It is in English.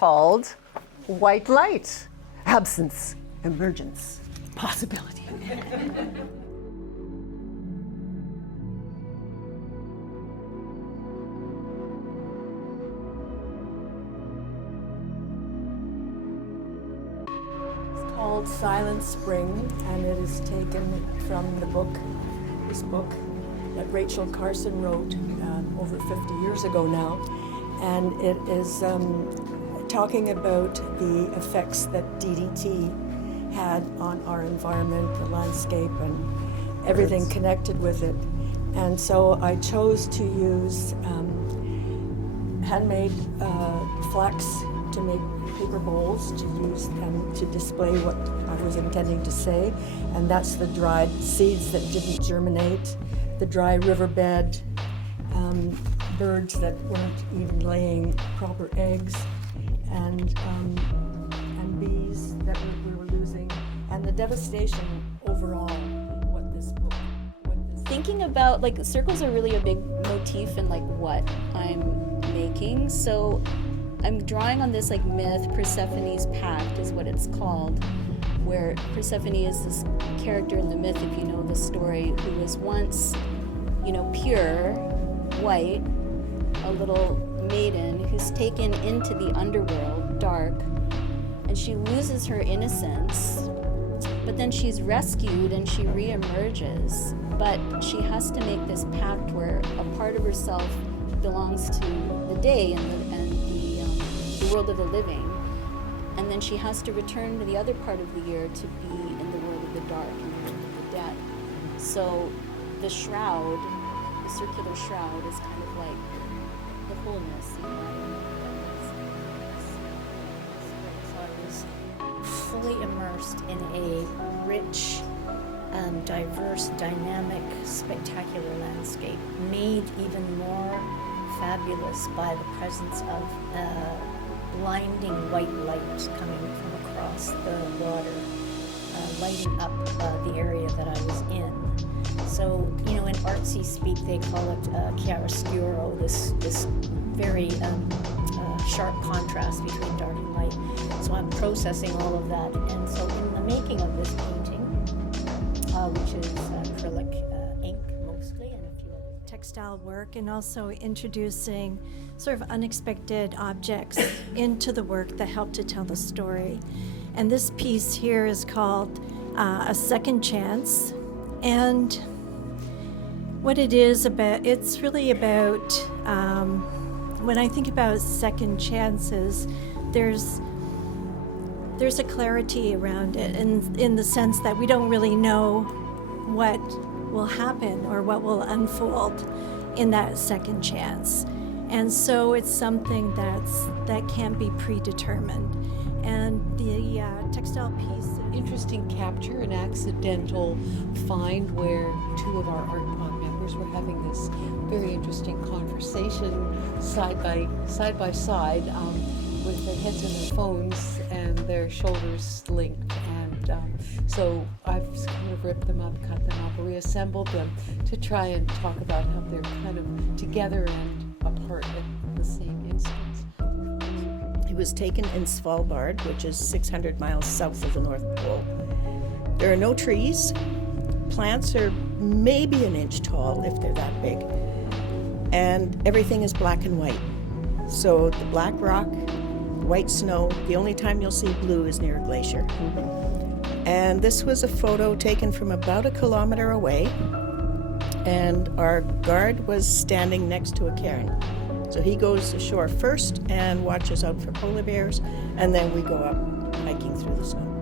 called White Light. Absence, emergence, possibility. It's called Silent Spring, and it is taken from this book that Rachel Carson wrote over 50 years ago now. And it is talking about the effects that DDT had on our environment, the landscape, and everything connected with it. And so I chose to use handmade flax to make paper bowls to use and to display what I was intending to say. And that's the dried seeds that didn't germinate, the dry riverbed, birds that weren't even laying proper eggs, and bees that we were losing, and the devastation overall. Thinking about, like, circles are really a big motif in like what I'm making. So I'm drawing on this like myth, Persephone's Pact is what it's called, where Persephone is this character in the myth, if you know the story, who was once, pure, white, a little maiden who's taken into the underworld, dark, and she loses her innocence, but then she's rescued and she reemerges. But she has to make this pact where a part of herself belongs to the day and the world of the living, and then she has to return to the other part of the year to be in the world of the dark and the world of the dead. So the shroud, the circular shroud, is kind of like the wholeness. So I was fully immersed in a rich, diverse, dynamic, spectacular landscape, made even more fabulous by the presence of blinding white light coming from across the water, lighting up the area that I was in. So, in artsy speak, they call it chiaroscuro, this very sharp contrast between dark and light. So I'm processing all of that. And so in the making of this painting, which is acrylic ink mostly, and a few other textile work, and also introducing sort of unexpected objects into the work that help to tell the story. And this piece here is called A Second Chance. And what it is about, it's really about, when I think about second chances, there's a clarity around it, in the sense that we don't really know what will happen or what will unfold in that second chance. And so it's something that can't be predetermined. And the textile piece... Interesting capture, an accidental find where two of our ArtPod members were having this very interesting conversation side by side, with their heads in their phones and their shoulders linked. And so I've kind of ripped them up, cut them up, reassembled them to try and talk about how they're kind of together and apart at the same instance. It was taken in Svalbard, which is 600 miles south of the North Pole. There are no trees. Plants are maybe an inch tall if they're that big. And everything is black and white. So the black rock, white snow, the only time you'll see blue is near a glacier. And this was a photo taken from about 1 kilometer away, and our guard was standing next to a cairn. So he goes ashore first and watches out for polar bears, and then we go up hiking through the snow.